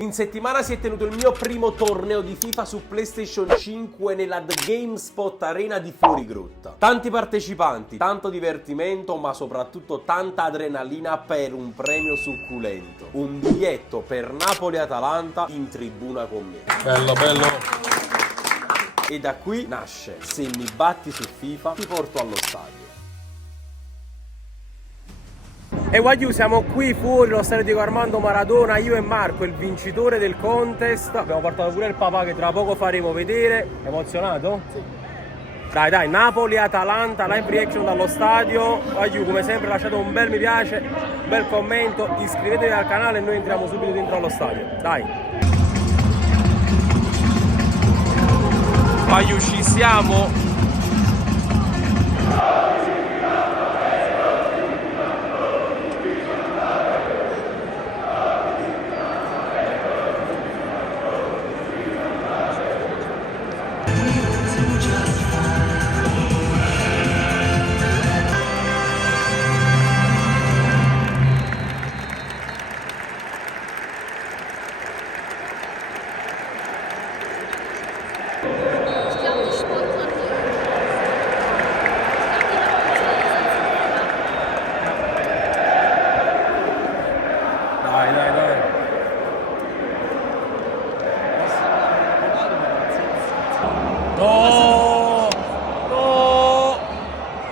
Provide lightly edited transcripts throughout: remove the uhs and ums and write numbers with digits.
In settimana si è tenuto il mio primo torneo di FIFA su PlayStation 5 nella The GameSpot Arena di Fuorigrotta. Tanti partecipanti, tanto divertimento, ma soprattutto tanta adrenalina per un premio succulento. Un biglietto per Napoli-Atalanta in tribuna con me. Bello, bello. E da qui nasce: se mi batti su FIFA ti porto allo stadio. E Wagyu, siamo qui fuori allo stadio Diego Armando Maradona, io e Marco, il vincitore del contest. Abbiamo portato pure il papà che tra poco faremo vedere. Emozionato? Sì. Dai, Napoli-Atalanta, live reaction dallo stadio. Wagyu, come sempre lasciate un bel mi piace, un bel commento, iscrivetevi al canale e noi entriamo subito dentro allo stadio. Dai! Wagyu, ci siamo! Dai.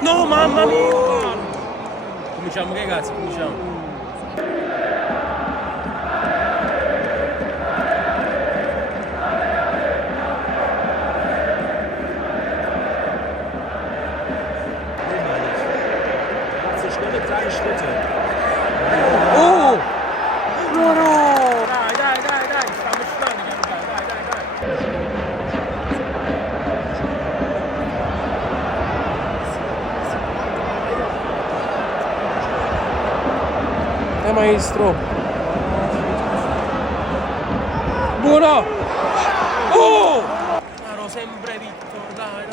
No, mamma mia! Cominciamo, che cazzo, cominciamo. Oh! No! Dai, stiamo uscendo, dai. Maestro, buono! Oh! Ero sempre Victor, dai.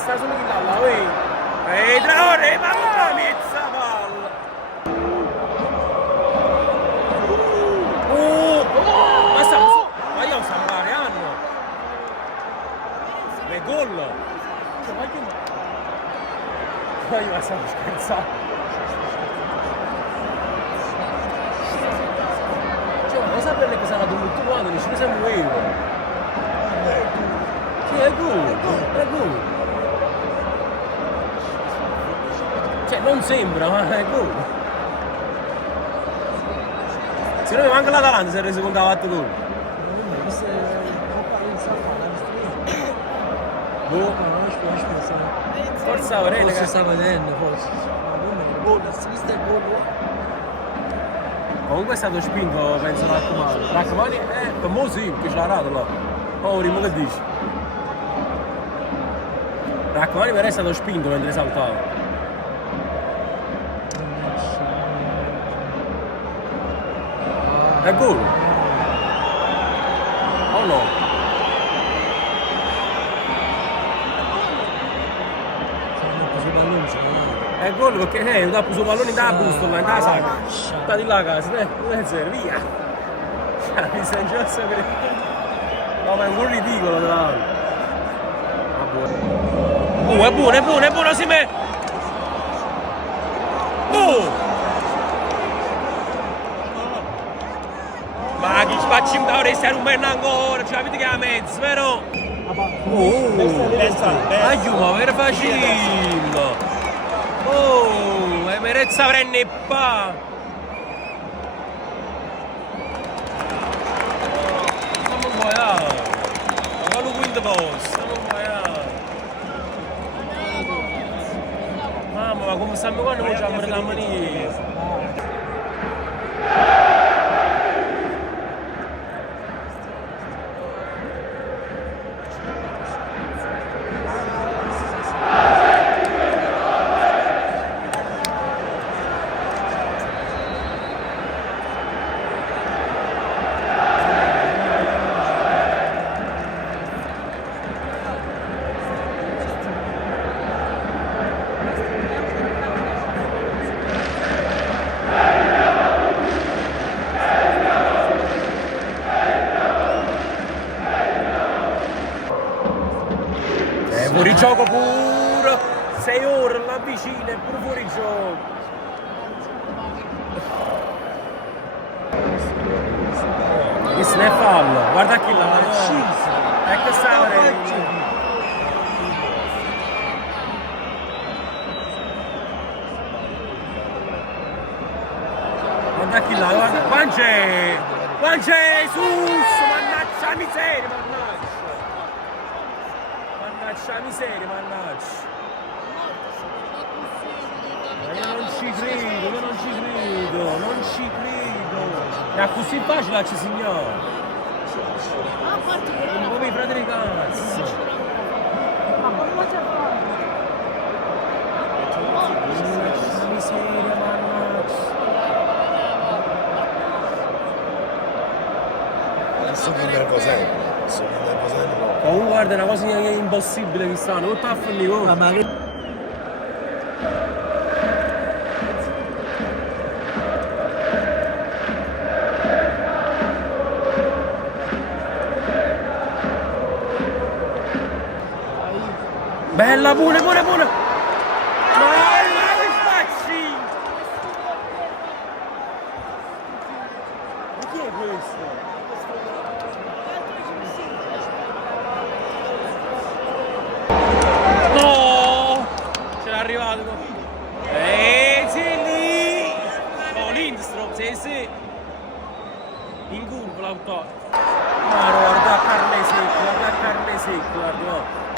Sta solo di là, ehi, Traore, mamma mia, palla! Ma io stiamo variando! Le gol! Ma stiamo scherzando! Cioè, ma lo sapete che sarà tutto quanto, ci siamo io! Cioè, è gol! Cioè, non sembra, ma è gol. Se no manca l'Atalanta si è reso conto che ha fatto gol. Boh. Forza Aurelio. Forse sta vedendo, forse. Questo è gol. Comunque è stato spinto, penso, Raccomani. Raccomani, per mo sì, perché ce l'ha dato là. Oh, Rimo, che dici? Raccomani per è stato spinto mentre saltava. È gol! Oh no! È gol perché ho dato sul pallone da busto, ma da sacca. Sta di là casa, via! Mi sei già sapere. No, ma è un gol ridicolo, tra l'altro. È buono, si mette! Oh! Ma chi facciamo da ora stai rubando ancora, ce l'avete che a mezzo, vero? Aiuto, ma per facile! Oh, e merezza prende pa! Siamo sbagliati! Ma quello quinto posto, siamo sbagliati! Mamma, ma come stiamo quando facciamo la mania? fuori gioco pure, 6 ore là vicino, è pure fuori gioco. Questo non è fallo, guarda chi là, ecco stava guarda chi là, guarda, Juan Jesus, mannaggia la miseria, mannaggia la miseria, mannaggia. Ma io non ci credo, non ci credo. È così facile, signore. Non vuoi prendere i cazzo. Mannaggia la miseria, mannaggia. Sto nervosendo. Comunque guarda, è una cosa impossibile che stanno, tutto a fallire. Ma che... Bella pure! Ma che facci? Ma chi è questo? No! Ce l'ha arrivato! Sì lì! No, Lindstrom, sì! In curva l'auto! Ma guarda carne secca, guarda!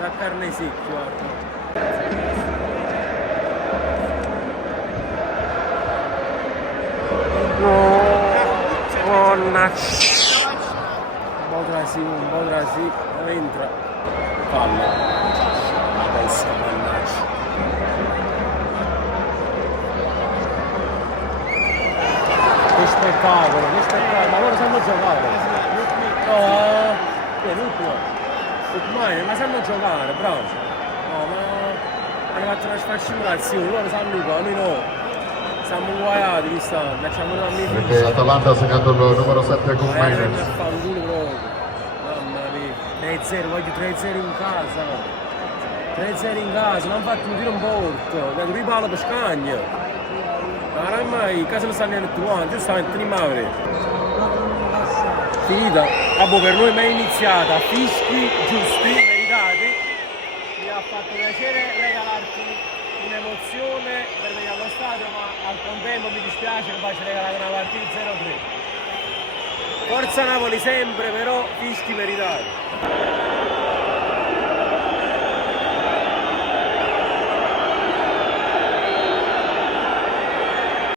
La carne secca, guarda. No, mannaggia. Un po' trasi, entra. Fallo. La testa, mannaggia. Che spettacolo, ma loro sanno giocare. No, che è l'ultimo. Ma sanno giocare, bravo. No, ma hanno fatto una sfascimazione, loro sanno giocare, noi no. Siamo guaiati quest'anno, facciamo una Perché Atalanta ha segnato il numero 7 con Mainz. Mamma mia, 3-0, voglio 3-0 in casa. 3-0 in casa, non hanno fatto un tiro in porto, dato qui palo per scagna. Ma non mai, in casa non stanno neanche tu, giustamente, non mi finita, per noi mai iniziata, fischi giusti, meritati, mi ha fatto piacere regalarti un'emozione per venire allo stadio, ma al contempo mi dispiace che faccio regalare una partita 0-3. Forza Napoli sempre, però fischi meritati.